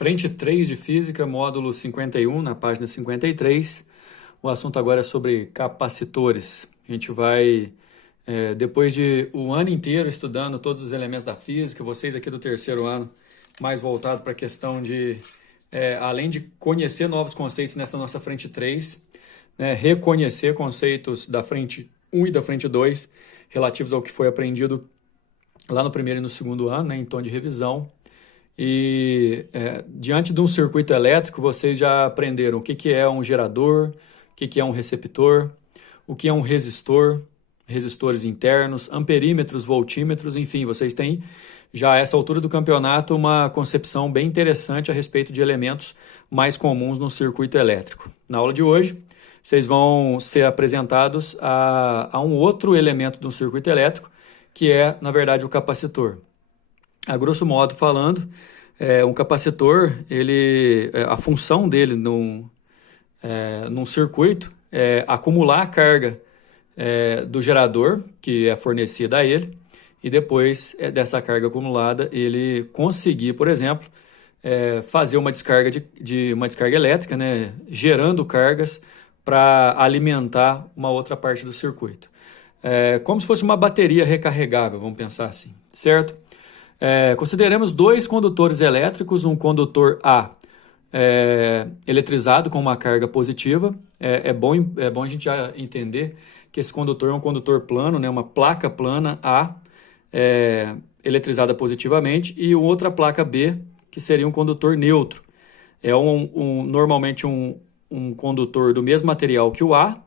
Frente 3 de Física, módulo 51, na página 53. O assunto agora é sobre capacitores. A gente vai, depois de um ano inteiro estudando todos os elementos da física, vocês aqui do terceiro ano, mais voltado para a questão de, além de conhecer novos conceitos nessa nossa frente 3, né, reconhecer conceitos da frente 1 e da frente 2, relativos ao que foi aprendido lá no primeiro e no segundo ano, né, em tom de revisão. E diante de um circuito elétrico, vocês já aprenderam o que é um gerador, o que é um receptor, o que é um resistor, resistores internos, amperímetros, voltímetros, enfim, vocês têm já a essa altura do campeonato uma concepção bem interessante a respeito de elementos mais comuns no circuito elétrico. Na aula de hoje, vocês vão ser apresentados a um outro elemento do circuito elétrico, que é, na verdade, o capacitor. A grosso modo falando, um capacitor, a função dele num circuito é acumular a carga do gerador, que é fornecida a ele, e depois dessa carga acumulada, ele conseguir, por exemplo, fazer uma descarga uma descarga elétrica, né, gerando cargas para alimentar uma outra parte do circuito. Como se fosse uma bateria recarregável, vamos pensar assim, certo? Consideremos dois condutores elétricos, um condutor A eletrizado com uma carga positiva. É bom a gente já entender que esse condutor é um condutor plano, né, uma placa plana A eletrizada positivamente, e outra placa B, que seria um condutor neutro. Normalmente um condutor do mesmo material que o A,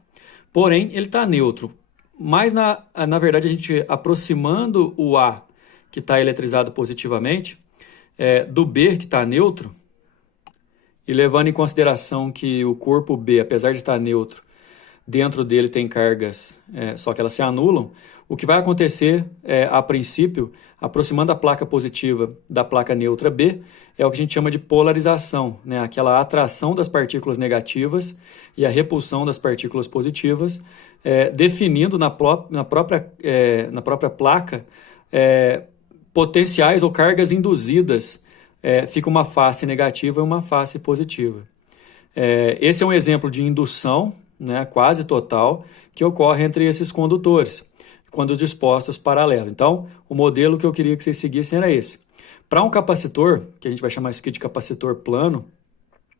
porém ele está neutro. Mas na verdade a gente aproximando o A, que está eletrizado positivamente, do B, que está neutro, e levando em consideração que o corpo B, apesar de estar neutro, dentro dele tem cargas, só que elas se anulam, o que vai acontecer, a princípio, aproximando a placa positiva da placa neutra B, é o que a gente chama de polarização, né? Aquela atração das partículas negativas e a repulsão das partículas positivas, definindo na própria placa potenciais ou cargas induzidas. Fica uma face negativa e uma face positiva. Esse é um exemplo de indução, né, quase total, que ocorre entre esses condutores, quando dispostos paralelo. Então, o modelo que eu queria que vocês seguissem era esse. Para um capacitor, que a gente vai chamar isso aqui de capacitor plano,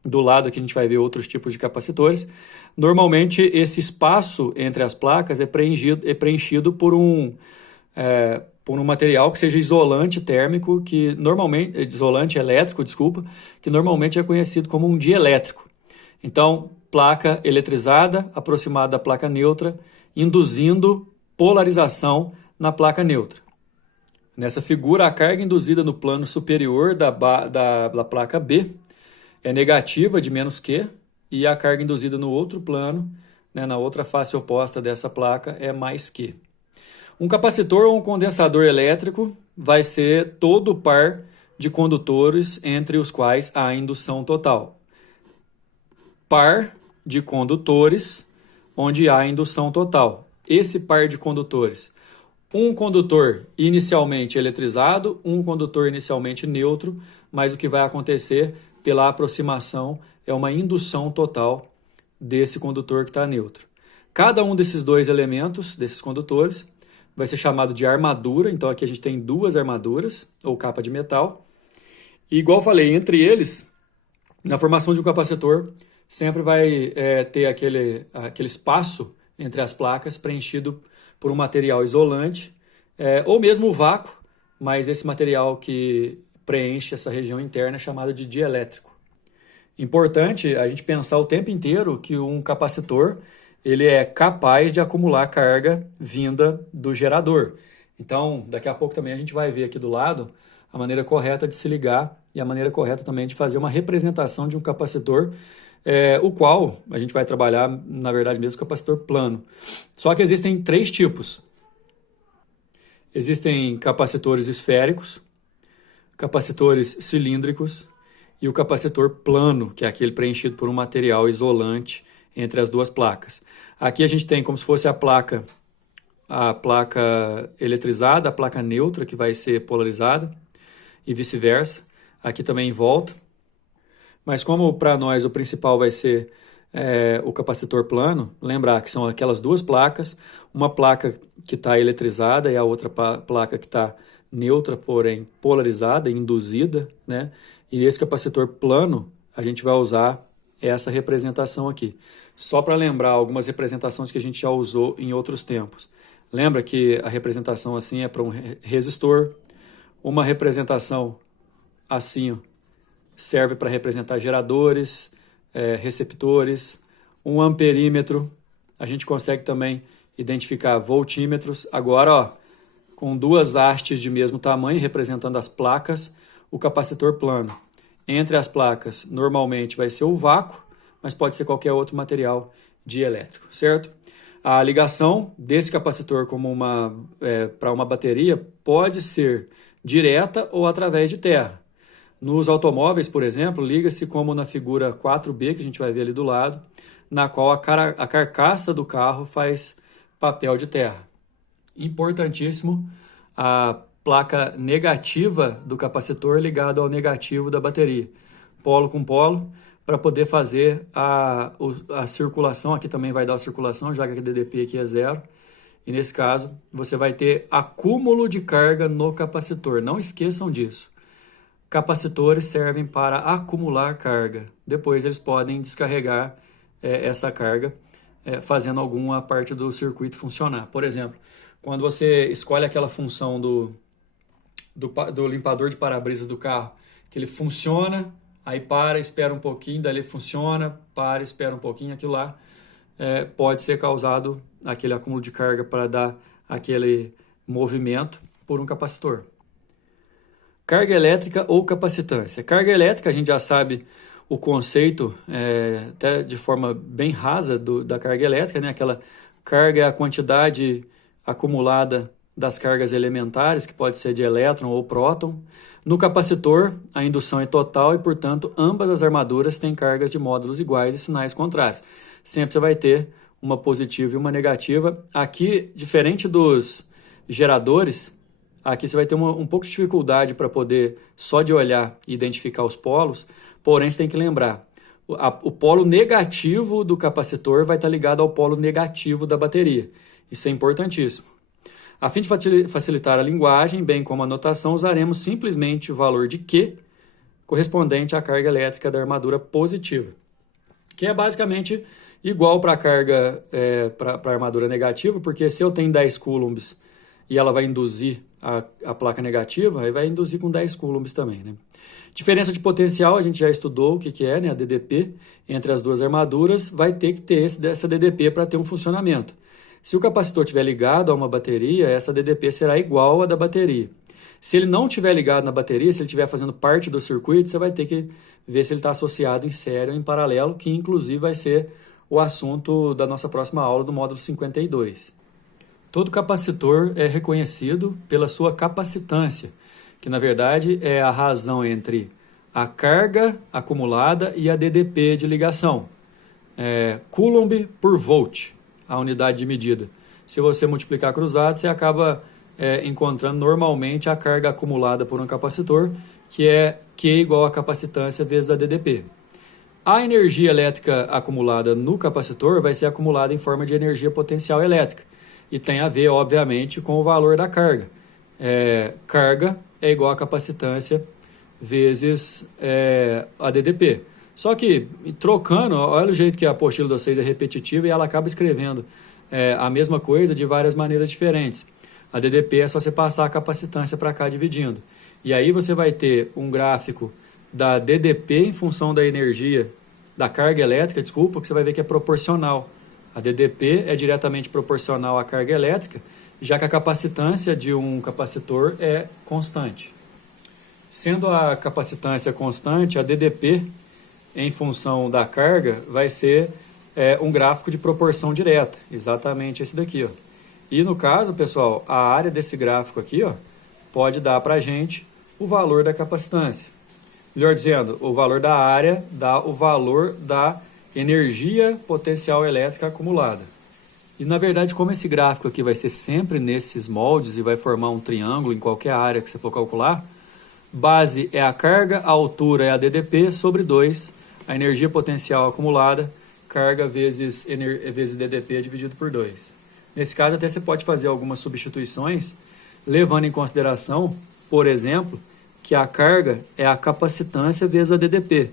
do lado aqui a gente vai ver outros tipos de capacitores, normalmente esse espaço entre as placas é preenchido por um material que seja isolante térmico, isolante elétrico, desculpa, que normalmente é conhecido como um dielétrico. Então, placa eletrizada aproximada da placa neutra, induzindo polarização na placa neutra. Nessa figura, a carga induzida no plano superior da placa B é negativa, de menos Q, e a carga induzida no outro plano, né, na outra face oposta dessa placa, é mais Q. Um capacitor ou um condensador elétrico vai ser todo o par de condutores entre os quais há indução total. Par de condutores onde há indução total. Esse par de condutores, um condutor inicialmente eletrizado, um condutor inicialmente neutro, mas o que vai acontecer pela aproximação é uma indução total desse condutor que está neutro. Cada um desses dois elementos, desses condutores, vai ser chamado de armadura. Então aqui a gente tem duas armaduras, ou capa de metal. E igual eu falei, entre eles, na formação de um capacitor, sempre vai ter aquele espaço entre as placas preenchido por um material isolante, ou mesmo o vácuo, mas esse material que preenche essa região interna é chamado de dielétrico. Importante a gente pensar o tempo inteiro que um capacitor ele é capaz de acumular carga vinda do gerador. Então, daqui a pouco também a gente vai ver aqui do lado a maneira correta de se ligar e a maneira correta também de fazer uma representação de um capacitor, o qual a gente vai trabalhar, na verdade mesmo, capacitor plano. Só que existem três tipos. Existem capacitores esféricos, capacitores cilíndricos e o capacitor plano, que é aquele preenchido por um material isolante entre as duas placas. Aqui a gente tem como se fosse a placa eletrizada, a placa neutra, que vai ser polarizada, e vice-versa. Aqui também em volta. Mas como para nós o principal vai ser o capacitor plano, lembrar que são aquelas duas placas, uma placa que está eletrizada e a outra placa que está neutra, porém polarizada, induzida, né? E esse capacitor plano, a gente vai usar essa representação aqui. Só para lembrar algumas representações que a gente já usou em outros tempos. Lembra que a representação assim é para um resistor, uma representação assim ó, serve para representar geradores, receptores, um amperímetro, a gente consegue também identificar voltímetros. Agora, ó, com duas hastes de mesmo tamanho, representando as placas, o capacitor plano. Entre as placas, normalmente vai ser o vácuo, mas pode ser qualquer outro material dielétrico, certo? A ligação desse capacitor como para uma bateria pode ser direta ou através de terra. Nos automóveis, por exemplo, liga-se como na figura 4B, que a gente vai ver ali do lado, na qual a carcaça do carro faz papel de terra. Importantíssimo, a placa negativa do capacitor ligada ao negativo da bateria. Polo com polo, para poder fazer a circulação. Aqui também vai dar a circulação, já que a DDP aqui é 0. E nesse caso, você vai ter acúmulo de carga no capacitor. Não esqueçam disso. Capacitores servem para acumular carga. Depois eles podem descarregar essa carga, fazendo alguma parte do circuito funcionar. Por exemplo, quando você escolhe aquela função do limpador de para-brisas do carro, que ele funciona, aí para, espera um pouquinho, daí ele funciona, para, espera um pouquinho, aquilo lá pode ser causado aquele acúmulo de carga para dar aquele movimento por um capacitor. Carga elétrica ou capacitância. Carga elétrica, a gente já sabe o conceito, até de forma bem rasa, da carga elétrica, né? Aquela carga é a quantidade acumulada das cargas elementares, que pode ser de elétron ou próton. No capacitor, a indução é total e, portanto, ambas as armaduras têm cargas de módulos iguais e sinais contrários. Sempre você vai ter uma positiva e uma negativa. Aqui, diferente dos geradores, aqui você vai ter um pouco de dificuldade para poder, só de olhar, identificar os polos. Porém, você tem que lembrar, o polo negativo do capacitor vai estar ligado ao polo negativo da bateria. Isso é importantíssimo. A fim de facilitar a linguagem, bem como a notação, usaremos simplesmente o valor de Q correspondente à carga elétrica da armadura positiva, que é basicamente igual para a carga, para a armadura negativa, porque se eu tenho 10 coulombs e ela vai induzir a placa negativa, aí vai induzir com 10 coulombs também, né? Diferença de potencial, a gente já estudou o que é, né? A DDP entre as duas armaduras, vai ter que ter essa DDP para ter um funcionamento. Se o capacitor estiver ligado a uma bateria, essa DDP será igual à da bateria. Se ele não estiver ligado na bateria, se ele estiver fazendo parte do circuito, você vai ter que ver se ele está associado em série ou em paralelo, que inclusive vai ser o assunto da nossa próxima aula do módulo 52. Todo capacitor é reconhecido pela sua capacitância, que na verdade é a razão entre a carga acumulada e a DDP de ligação. Coulomb por volt, a unidade de medida. Se você multiplicar cruzado, você acaba encontrando normalmente a carga acumulada por um capacitor, que é Q igual a capacitância vezes a DDP. A energia elétrica acumulada no capacitor vai ser acumulada em forma de energia potencial elétrica e tem a ver, obviamente, com o valor da carga. Carga é igual a capacitância vezes a DDP. Só que, trocando, olha o jeito que a apostila de vocês é repetitiva e ela acaba escrevendo a mesma coisa de várias maneiras diferentes. A DDP é só você passar a capacitância para cá dividindo. E aí você vai ter um gráfico da DDP em função da energia, da carga elétrica, desculpa, que você vai ver que é proporcional. A DDP é diretamente proporcional à carga elétrica, já que a capacitância de um capacitor é constante. Sendo a capacitância constante, a DDP em função da carga vai ser um gráfico de proporção direta, exatamente esse daqui, ó. E no caso, pessoal, a área desse gráfico aqui, ó, pode dar para a gente o valor da capacitância. Melhor dizendo, o valor da área dá o valor da energia potencial elétrica acumulada. E na verdade, como esse gráfico aqui vai ser sempre nesses moldes e vai formar um triângulo em qualquer área que você for calcular, base é a carga, a altura é a DDP, sobre 2, a energia potencial acumulada, carga vezes DDP dividido por 2. Nesse caso, até você pode fazer algumas substituições, levando em consideração, por exemplo, que a carga é a capacitância vezes a DDP,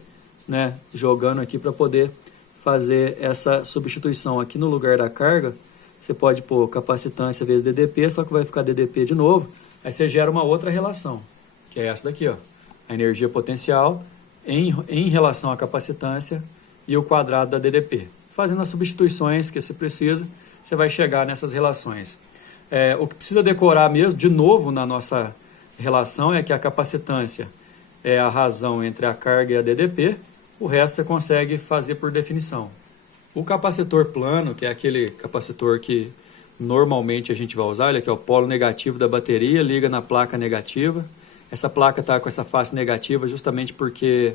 né? Jogando aqui para poder fazer essa substituição. Aqui no lugar da carga, você pode pôr capacitância vezes DDP, só que vai ficar DDP de novo. Aí você gera uma outra relação, que é essa daqui, ó. A energia potencial em relação à capacitância e o quadrado da DDP. Fazendo as substituições que você precisa, você vai chegar nessas relações. O que precisa decorar mesmo, de novo, na nossa relação, é que a capacitância é a razão entre a carga e a DDP, o resto você consegue fazer por definição. O capacitor plano, que é aquele capacitor que normalmente a gente vai usar, ele aqui é o polo negativo da bateria, liga na placa negativa. Essa placa está com essa face negativa justamente porque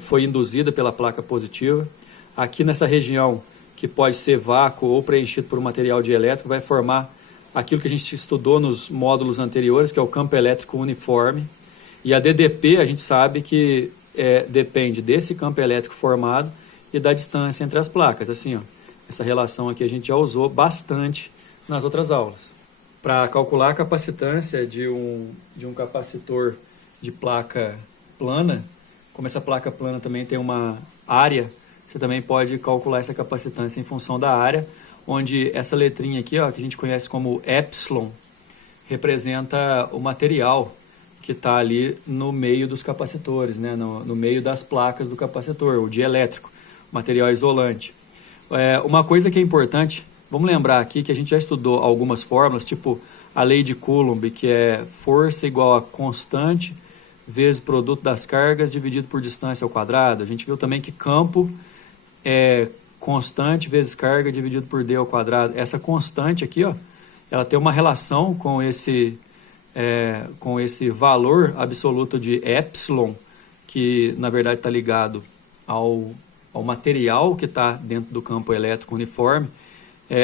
foi induzida pela placa positiva. Aqui nessa região, que pode ser vácuo ou preenchido por um material dielétrico, vai formar aquilo que a gente estudou nos módulos anteriores, que é o campo elétrico uniforme. E a DDP, a gente sabe que depende desse campo elétrico formado e da distância entre as placas. Assim, ó, essa relação aqui a gente já usou bastante nas outras aulas. Para calcular a capacitância de um capacitor de placa plana, como essa placa plana também tem uma área, você também pode calcular essa capacitância em função da área, onde essa letrinha aqui, ó, que a gente conhece como epsilon, representa o material que está ali no meio dos capacitores, né? no meio das placas do capacitor, o dielétrico, material isolante. Uma coisa que é importante, vamos lembrar aqui que a gente já estudou algumas fórmulas, tipo a lei de Coulomb, que é força igual a constante vezes produto das cargas dividido por distância ao quadrado. A gente viu também que campo é constante vezes carga dividido por D ao quadrado. Essa constante aqui, ó, ela tem uma relação com esse valor absoluto de epsilon, que na verdade está ligado ao material que está dentro do campo elétrico uniforme,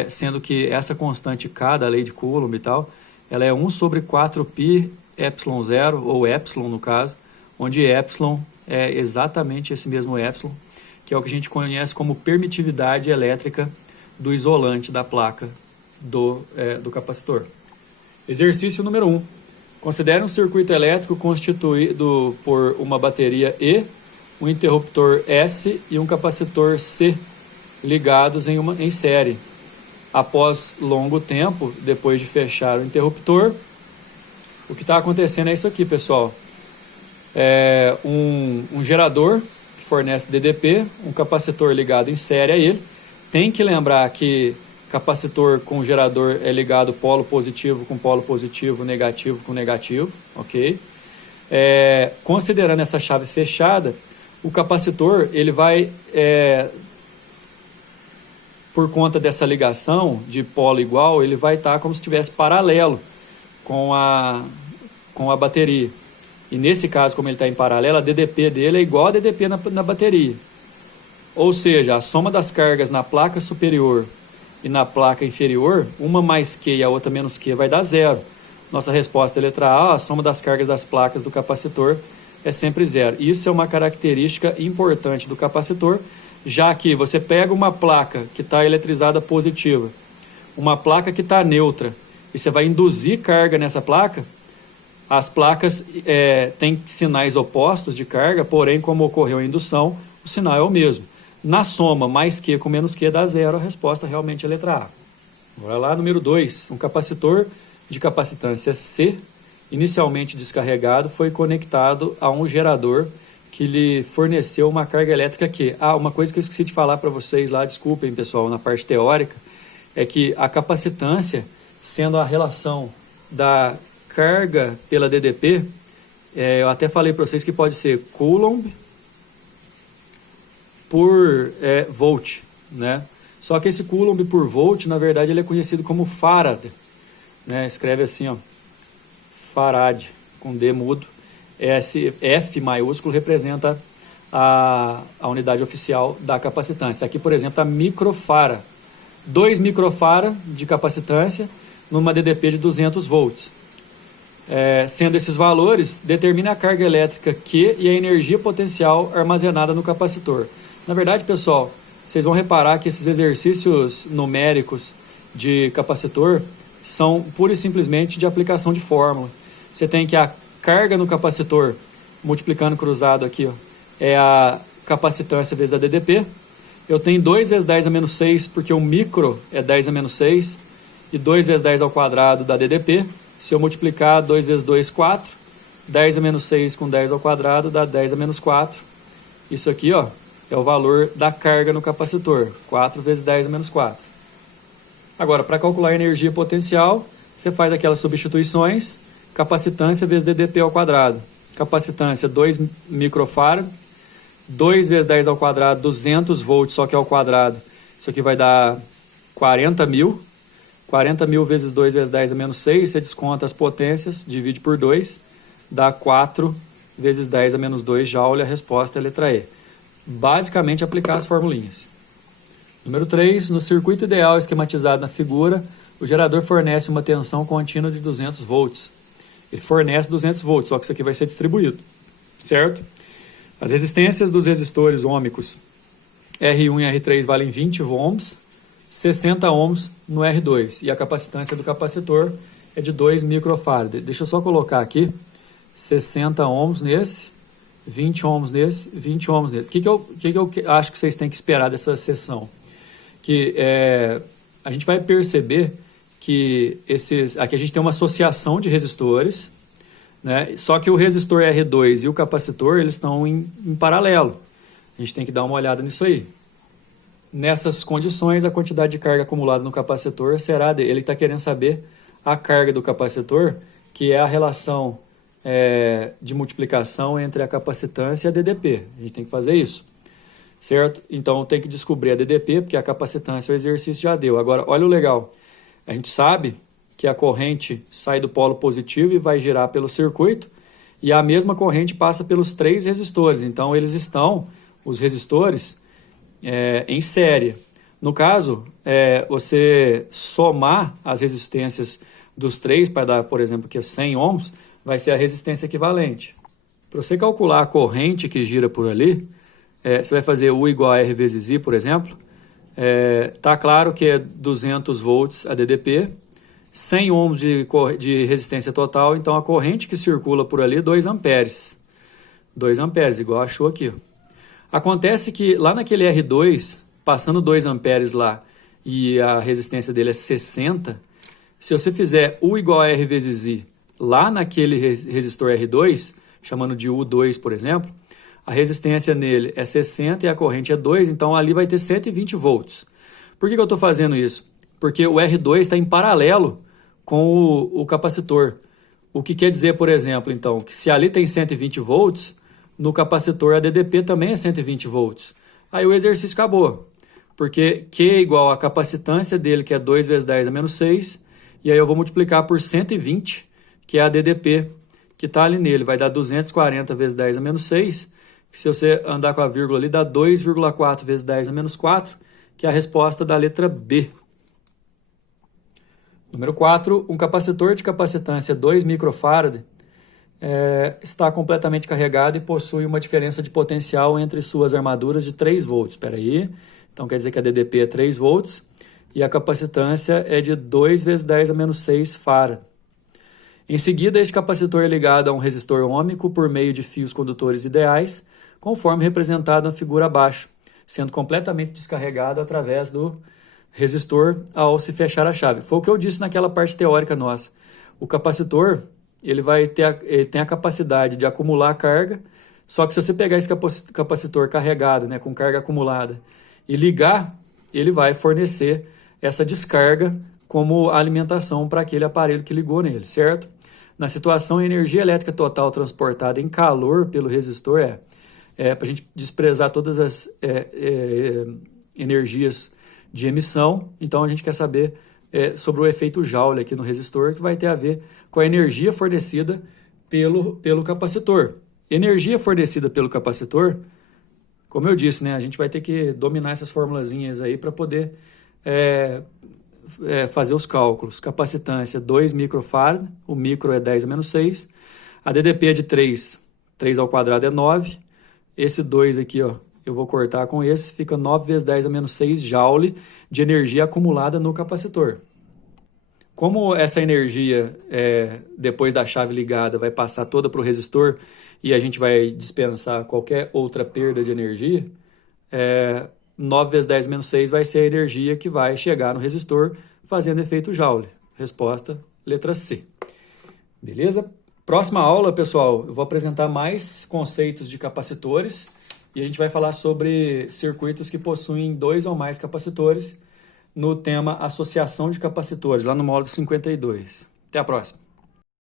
sendo que essa constante K da lei de Coulomb e tal, ela é 1 sobre 4π epsilon zero, ou epsilon no caso, onde epsilon é exatamente esse mesmo epsilon, que é o que a gente conhece como permitividade elétrica do isolante da placa do capacitor. Exercício número 1. Considere um circuito elétrico constituído por uma bateria E, um interruptor S e um capacitor C ligados em série. Após longo tempo, depois de fechar o interruptor, o que está acontecendo é isso aqui, pessoal. Um gerador que fornece DDP, um capacitor ligado em série a ele. Tem que lembrar que capacitor com gerador é ligado polo positivo com polo positivo, negativo com negativo, ok? Considerando essa chave fechada, o capacitor ele vai, por conta dessa ligação de polo igual, ele vai estar como se estivesse paralelo com a bateria. E nesse caso, como ele está em paralelo, a DDP dele é igual a DDP na bateria. Ou seja, a soma das cargas na placa superior e na placa inferior, uma mais Q e a outra menos Q vai dar zero. Nossa resposta é letra A, a soma das cargas das placas do capacitor é sempre zero. Isso é uma característica importante do capacitor, já que você pega uma placa que está eletrizada positiva, uma placa que está neutra, e você vai induzir carga nessa placa, as placas têm sinais opostos de carga, porém, como ocorreu a indução, o sinal é o mesmo. Na soma, mais Q com menos Q dá zero, a resposta realmente é a letra A. Bora lá, número 2. Um capacitor de capacitância C, inicialmente descarregado, foi conectado a um gerador que lhe forneceu uma carga elétrica Q. Uma coisa que eu esqueci de falar para vocês lá, desculpem pessoal, na parte teórica, é que a capacitância, sendo a relação da carga pela DDP, eu até falei para vocês que pode ser Coulomb por volt, né? Só que esse Coulomb por volt, na verdade, ele é conhecido como Farad, né? Escreve assim, ó, Farad, com D mudo. Esse F maiúsculo representa a unidade oficial da capacitância. Aqui, por exemplo, a microfarad. 2 microfarad de capacitância numa DDP de 200 volts. Sendo esses valores, determine a carga elétrica Q e a energia potencial armazenada no capacitor. Na verdade, pessoal, vocês vão reparar que esses exercícios numéricos de capacitor são pura e simplesmente de aplicação de fórmula. Você tem que a carga no capacitor, multiplicando cruzado aqui, ó, é a capacitância vezes a DDP. Eu tenho 2 vezes 10 a menos 6, porque o micro é 10 a menos 6, e 2 vezes 10 ao quadrado dá DDP. Se eu multiplicar 2 vezes 2, 4. 10 a menos 6 com 10 ao quadrado dá 10 a menos 4. Isso aqui, ó, é o valor da carga no capacitor. 4 vezes 10 a menos 4. Agora, para calcular a energia potencial, você faz aquelas substituições. Capacitância vezes DDP ao quadrado. Capacitância 2 microfarad. 2 vezes 10 ao quadrado, 200 volts, só que ao quadrado. Isso aqui vai dar 40 mil. 40 mil vezes 2 vezes 10 a menos 6, você desconta as potências, divide por 2, dá 4 vezes 10 a menos 2 joule, a resposta é a letra E. Basicamente, aplicar as formulinhas. Número 3, no circuito ideal esquematizado na figura, o gerador fornece uma tensão contínua de 200 volts. Ele fornece 200 volts, só que isso aqui vai ser distribuído, certo? As resistências dos resistores ômicos R1 e R3 valem 20 ohms, 60 ohms no R2, e a capacitância do capacitor é de 2 microfarad. Deixa eu só colocar aqui 60 ohms nesse, 20 ohms nesse, 20 ohms nesse. O que eu acho que vocês têm que esperar dessa sessão? Que a gente vai perceber que aqui a gente tem uma associação de resistores, né? Só que o resistor R2 e o capacitor eles estão em paralelo. A gente tem que dar uma olhada nisso aí. Nessas condições, a quantidade de carga acumulada no capacitor será ele está querendo saber a carga do capacitor, que é a relação de multiplicação entre a capacitância e a DDP. A gente tem que fazer isso, certo? Então, tem que descobrir a DDP, porque a capacitância o exercício já deu. Agora, olha o legal. A gente sabe que a corrente sai do polo positivo e vai girar pelo circuito, e a mesma corrente passa pelos 3 resistores. Então, os resistores, em série. No caso, você somar as resistências dos 3 para dar, por exemplo, que é 100 ohms, vai ser a resistência equivalente. Para você calcular a corrente que gira por ali, você vai fazer U igual a R vezes I, por exemplo. Tá claro que é 200 volts a DDP, 100 ohms de resistência total, então a corrente que circula por ali é 2 amperes. 2 amperes, igual achou aqui. Acontece que lá naquele R2, passando 2 amperes lá, e a resistência dele é 60, se você fizer U igual a R vezes I lá naquele resistor R2, chamando de U2, por exemplo, a resistência nele é 60 e a corrente é 2, então ali vai ter 120 volts. Por que eu estou fazendo isso? Porque o R2 está em paralelo com o capacitor. O que quer dizer, por exemplo, então, que se ali tem 120 volts, no capacitor a DDP também é 120 volts. Aí o exercício acabou, porque Q é igual à capacitância dele, que é 2 vezes 10 a menos 6, e aí eu vou multiplicar por 120, que é a DDP, que está ali nele. Vai dar 240 vezes 10 a menos 6, que se você andar com a vírgula ali, dá 2,4 vezes 10 a menos 4, que é a resposta da letra B. Número 4, um capacitor de capacitância 2 microfarad está completamente carregado e possui uma diferença de potencial entre suas armaduras de 3 volts. Espera aí. Então quer dizer que a DDP é 3 volts e a capacitância é de 2 vezes 10 a menos 6 farad. Em seguida, este capacitor é ligado a um resistor ôhmico por meio de fios condutores ideais, conforme representado na figura abaixo, sendo completamente descarregado através do resistor ao se fechar a chave. Foi o que eu disse naquela parte teórica nossa. O capacitor ele tem a capacidade de acumular carga, só que se você pegar esse capacitor carregado, né, com carga acumulada, e ligar, ele vai fornecer essa descarga como alimentação para aquele aparelho que ligou nele, certo? Na situação, a energia elétrica total transportada em calor pelo resistor para a gente desprezar todas as energias de emissão. Então, a gente quer saber sobre o efeito Joule aqui no resistor, que vai ter a ver com a energia fornecida pelo capacitor. Energia fornecida pelo capacitor, como eu disse, né, a gente vai ter que dominar essas formulazinhas aí para poder fazer os cálculos. Capacitância 2 microfarad, o micro é 10 a menos 6. A DDP é de 3, 3 ao quadrado é 9. Esse 2 aqui, ó, eu vou cortar com esse, fica 9 vezes 10 a menos 6 joule de energia acumulada no capacitor. Como essa energia, depois da chave ligada, vai passar toda para o resistor e a gente vai dispensar qualquer outra perda de energia, 9 vezes 10 menos 6 vai ser a energia que vai chegar no resistor fazendo efeito Joule. Resposta, letra C. Beleza? Próxima aula, pessoal, eu vou apresentar mais conceitos de capacitores e a gente vai falar sobre circuitos que possuem 2 ou mais capacitores no tema associação de capacitores, lá no módulo 52. Até a próxima.